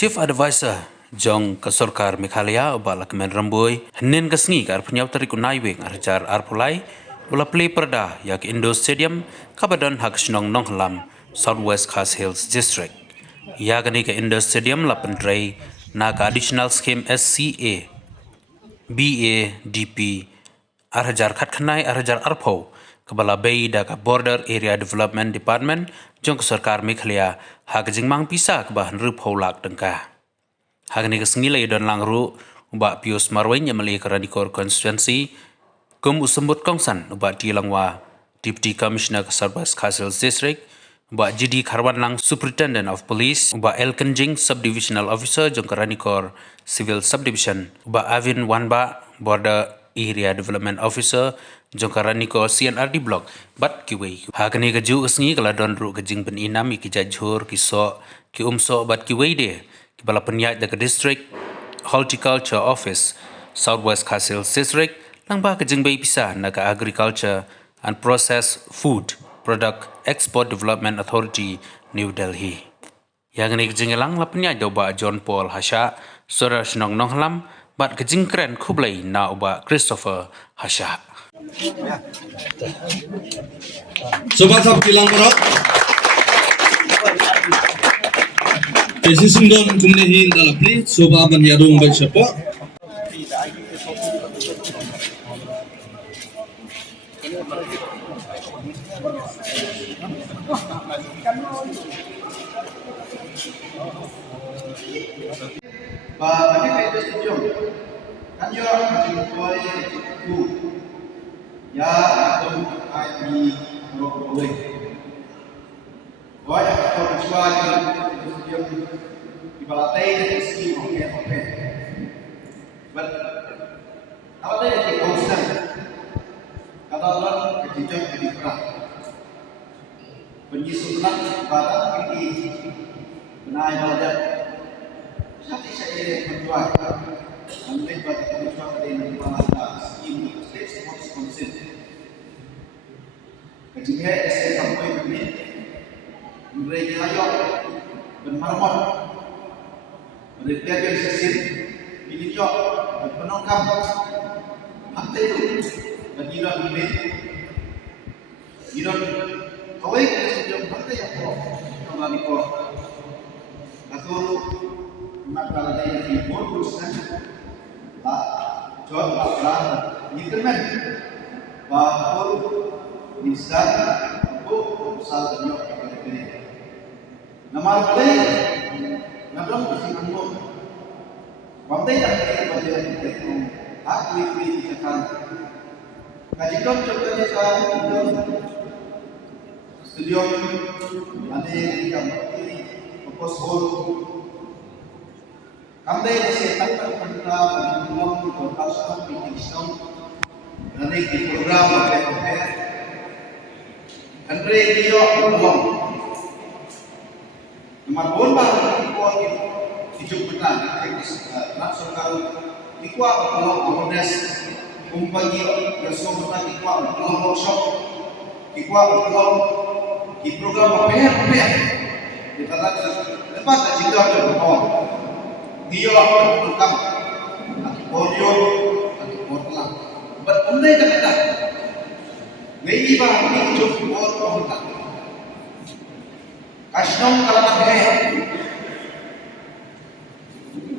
Chief Advisor Jong Kesorkar Meghalaya ubah Kemen Ramboi Henin Kesngi kar penyau tarik unaiwing arjar arpulai ula play perda yak Indo Stadium Kabadan Hak Senong Nonglam Southwest Khas Hills District. Ya gani ke Indo Stadium la pentrai na ka additional scheme SCA BADP arjar khat khanai arjar arpo kebala bay da ka Border Area Development Department Jong Kesorkar Meghalaya hak jingmang pisa kebah nrupho lak dengkah. Hagani kesengilai dan langru ubah Pius Marwain yang meli Radikor Constituency kum usembut kongsan ubah di langwa Deputy Commissioner ke Southwest Khas Hills District ubah JD Kharwan Lang Superintendent of Police ubah El Kenjing Subdivisional Officer jong Radikor Civil Subdivision ubah Avin Wanba Border Area Development Officer jong Radikor CNRD Block bat kiwei hagani keju kesengi kala don ru kejing ben inam iki jajur kisok ki umso bat kiwei de Kepala Penyat dekat District Horticulture Office Southwest Khas Hills District langbah kejeng bay pisah naga Agriculture and Processed Food Product Export Development Authority New Delhi. Yang ini kejeng elang la penyat ubah John Paul Hasha Sura Senong Nonglam bat kejeng keren kublai na ubah Christopher Hasha. Sobat sab kilang berok. Esi sundon kumnehin dalam pli soba ban yarung ban siapa? Bagi kita setuju, kan juga masih mulai itu, ya atau di boleh. Wajah atau kecuali yang dibalatai dari segi oke. But kalau dari segi konsisten, kata Allah kejujur jadi perang. Penyusunan pada ini benar belajar. Nanti saya berjuang, nanti pada berjuang dari negara segi state konsisten. Ketika saya sampai ini. Mereka ayat bermarmot, mereka bersesin, ini juga berpenongkam, hantai itu, dan tidak ini, tidak kawai kita sudah hantai yang kau kembali kau, atau masalah yang diboduskan, lah, jual masalah, internet, bahwa bisa untuk usaha banyak ini. Nama balai, nama bersih anggur. Wantai tak ada baca itu, aku ini cakap. Kajian contohnya saya studio ada yang fokus hol. Kami saya tak pernah belum berpasang di sistem dan di program apa. Andre dia belum. Marbon baru dikuat hidup benar, langsung kalau dikuat kalau awareness umpagi yang semua benar dikuat kalau workshop dikuat kalau di program apa ya kita lepas jika berbohong dia bertentang atau audio atau portlang berundai kata ngai bah ini hidup portlang Kasnong kalangan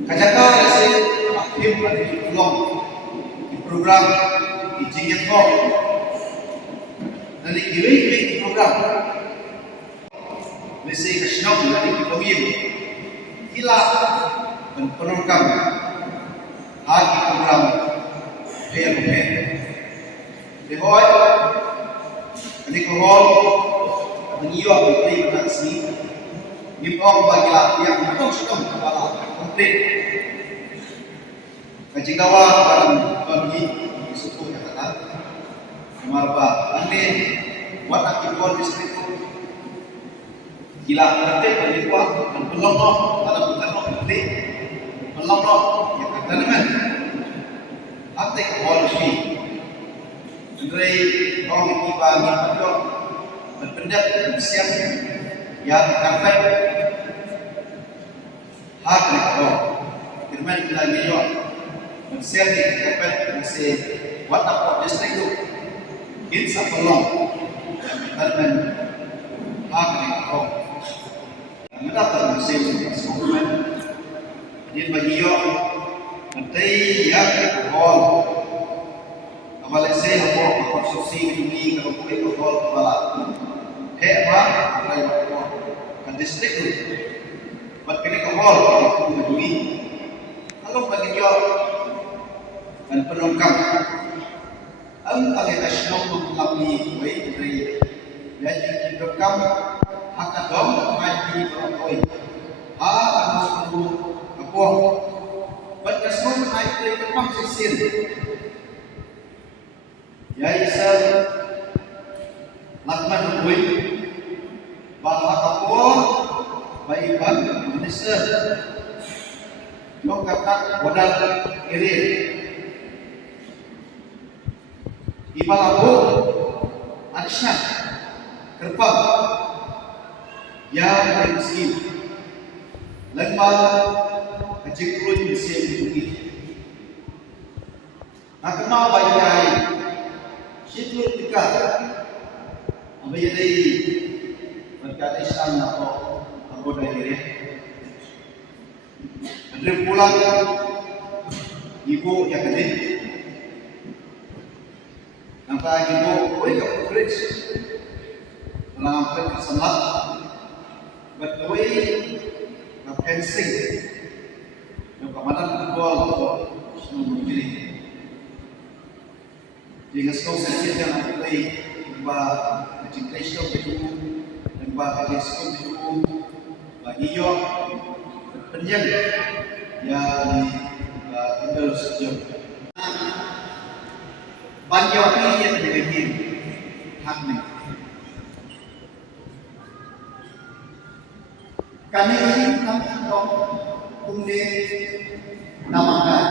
kajaka rasa aktif di pulau di program di Jingepok dan di program mesti kasnong dari pemim gila dan penongkam hati program fair dehoy ini kohol menyiok dari taksi impong bagi yang betul sedang kepala komplit kajikawa bagi suku yang kata marba ane buat akibon distrik gila nanti bagi kuat dan belum ada bukan komplit belum yang kata dengan nanti polisi dari orang tiba ngipajok berpendak siap yang karpet hak ni ko firman ila niyo menser di dapat mesti what apa district itu in sa pelong firman hak ni ko mendapat mesti semuanya di bagiyo nanti ya hall Malaysia apa konstruksi ini kalau boleh kontrol kepala hebat kan distrik itu buat kini kontrol itu berdui kalau bagi dia dan penongkang antara nasional mengalami baik dari dan penongkang akan dom maju beroi anak itu apa buat nasional naik dari kepang sisir Yaisa Lakman Nubui Bahwa Kapur Baiban Minister Yung Katak Wadal Iri Ibalabu Aksyak Kerpang Yang Rizki Lembal Kajikruj Mesin Bukit Nakma Bayai Situ kita menjadi berkata Islam atau anggota diri. Ada pulang ibu yang kedua, nampak ibu boleh keputus, melampau kesemak, berkawai, berkensing, yang kemarin berkual untuk semua diri. Dengan sekau sesir yang ada di tempat kecil Kristen itu, tempat kecil sekau itu, bagi yo penjang yang tinggal sejauh. Banyak orang yang terjadi hak ni. Kami ini kami sedang kemudian namakan.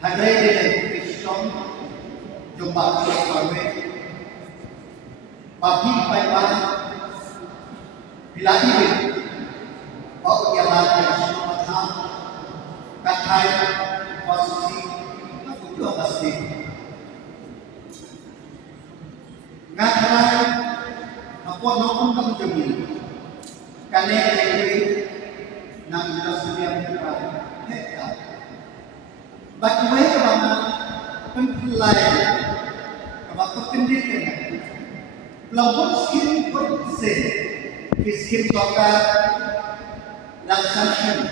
Hadai dengan Kristen jumpa sesuatu bagi baik-baik bila ini bahawa dia mati semua macam katai posisi aku juga pasti ngakai apa nopun kamu demi karena ini nak jelas dia berapa Bagaimana kerana penilaian kepada pendidikan melakukan skim berkese skim sokar dan sanction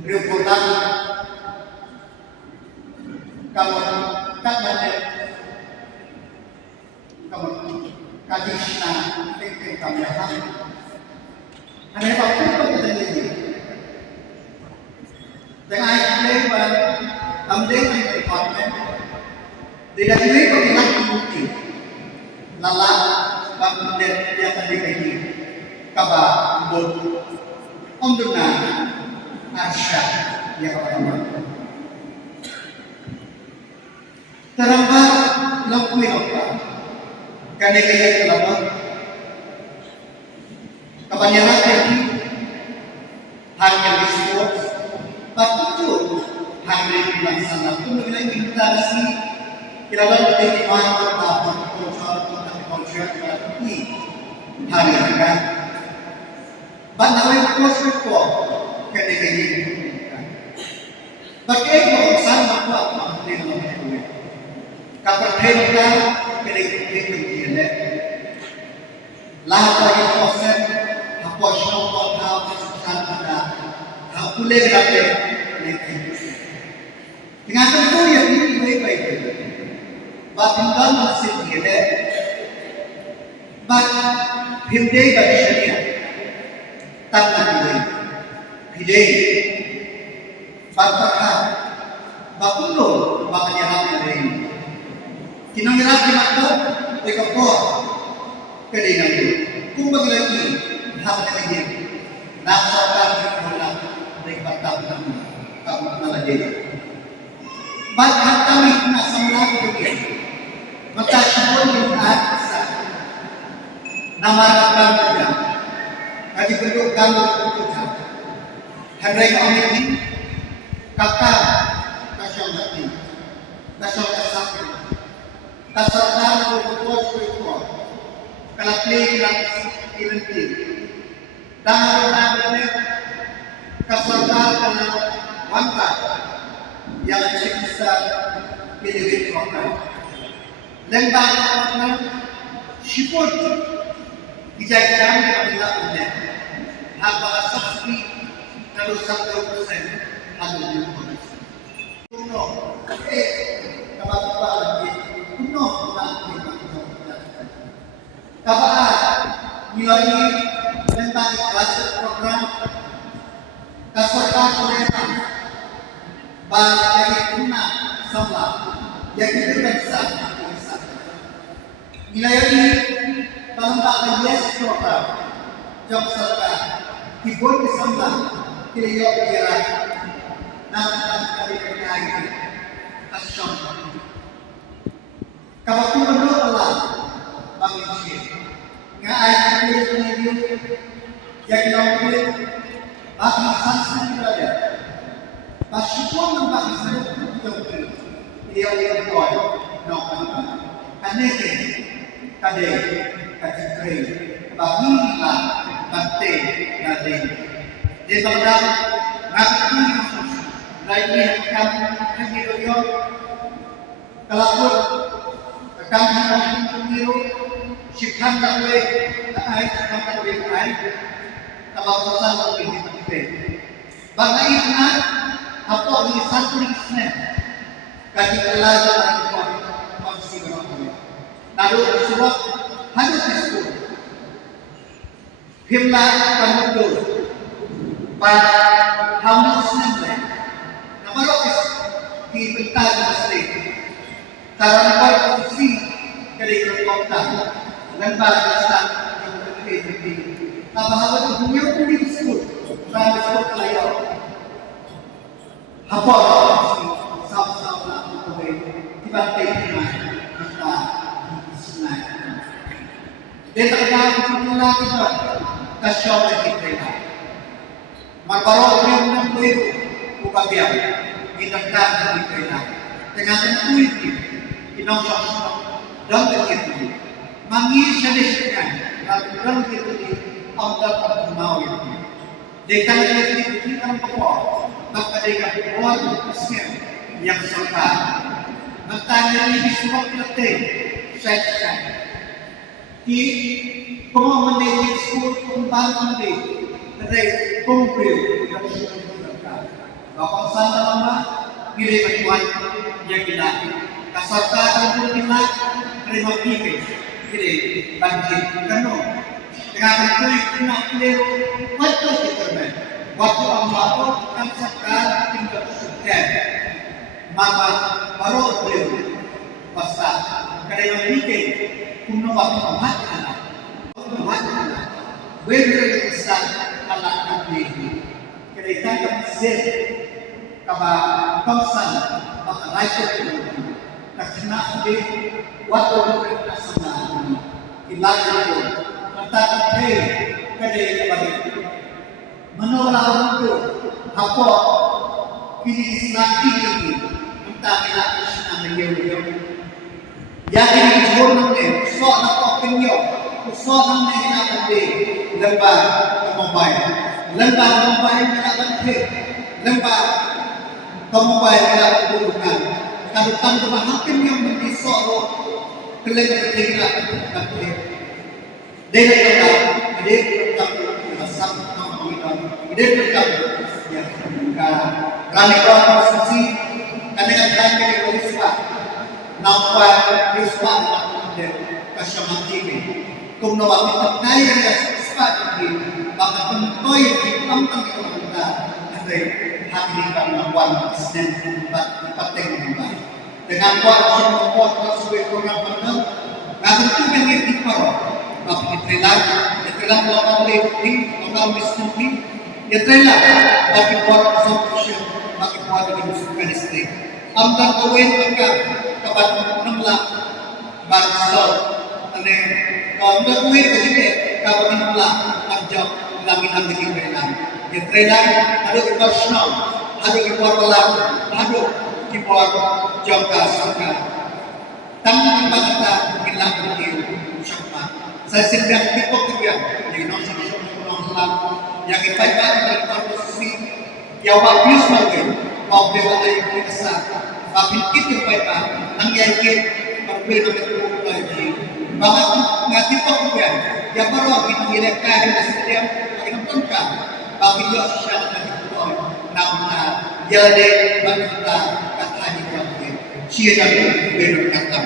reportan kawan kajian tentang tambahan ada apa kita ini dengan ayat lebar, ambil department, tidak ini peminat bukti, lala, kemudian dia tadi lagi, kabar, bol, omduna, arsya, dia kabar. Terangkat lakuin apa? Karena kaya kelapa, kebanyakan lagi, hanya disebut. Betul, hari bilang sana pun mengenai interaksi kira-kira pertemuan pertama konser ini hari kan. Banyak proses kok kedekini. Bagaimana sana apa dengan itu? Kaperkena kedekini ini. Lah lagi proses apa semua hal sana boleh dapat dengan tentu yang ini baik-baik batinkan masih dia bat hidai bagi syariah tangan hidai fatah bakulo makanya hati lain kinangira kinakto ikapor kedingan itu kumbang lagi hati lagi nasakan hidup kamu lagi. Bahkan kami nak semula begitu. Maka sebelum Jumat nama rakam kerja. Bagi penduduk kami berkumpul. Hari ini kakak kasih mati, kasih kasih, kasih tahu berkuat, kalau pilih nanti, dah kasih tahu kalau wanita yang bisa pilih orang. Lembah orang siput dijadikan apabila punya harga sapi kalau 100% ada di mana. Kuno, kapal lagi kuno lagi. Kapal nilai tentang kelas program keserta konekan bagi guna sama yang itu bisa. Nilai ini pengembangan yes program job serta keyboard disambung kiliyo kira kali berkait asyam kalau pun menurut Allah manusia ngai kalian yang lain bagi sanksi berada pasyukur membagi sanksi betul dia yang boy nokan kaneke kade kacikre bagilah bante nade di dalam ngaku lagi akan hidup kelakut akan hidup pemilu sikhan kawe ai akan kawe ai kawasan lebih hidup bagaimana apa ini satu isne kaki kelajar masih berapa lalu sebab hadis itu himla kamudu pada hamus nanti nama di bentar mesti karena posisi dari kota dan barisan yang berbeda apa dunia pun disebut dan disebut kelayak apa sama-sama boleh dibantai kita senang dan terkait dengan kita kasyawat kita Marbarok yang membuat upaya ditentang di kita dengan tentu itu inoksak dan begitu mangi sedihkan dan begitu Allah mau itu dekat itu kita pokok maka dengan buat Islam yang serta bertanya ini semua kita saya di pemohon school pembangunan dari kumpul yang sudah dilakukan. Bapak sana lama pilih bantuan yang kita kasarta untuk kita terima pilih banjir kano dengan itu kita pilih waktu kita waktu Allah yang sekarang tinggal sudah maka baru beliau pasta karena mikir kuno waktu mata benar besar anak kami kita bisa kaba kausan maka rakyat itu karena di waktu kita senang ilahi itu tentang kedai kepada menolak itu apa pilih selagi itu entah kita senang dia yang ini jurnalnya soal apa penyok soal yang ada lembar mobile tidak penting lembar mobile tidak berhubungan kalau tanpa hakim yang berdisok kelihatan tidak penting dia tetap masak dia tetap kami konstitusi kadang-kadang kita berispa nampak berispa kasyamati kung nawapit na yung spot di baka tentoy di tampang kita ada hati kang nakuan isnen pateng ba dengan kuat semua sesuai program penuh ngayon tuwing yung paro baka itrelang lokal living lokal misnopi itrelang baki buat solution baki buat yung sukanistik amdan kawin ka kapat namla barsol ane kalau menurut gue begini kalau inilah anjak langit di Thailand. Di Thailand ada internasional, ada impor pelan, ada impor jangka sangka. Tanpa kita hilang di syakma. Saya sedang tipok juga di nongsa yang ibadah dalam posisi yang bagus banget. Mau bela yang biasa, tapi kita ibadah nang yakin berbeda dengan lagi. Bahkan ngati juga yang baru kita direkan dan setiap kita tengkar. Bagi dia sosial dan kita namanya jadi bagi kita kata ini. Siapa yang berkata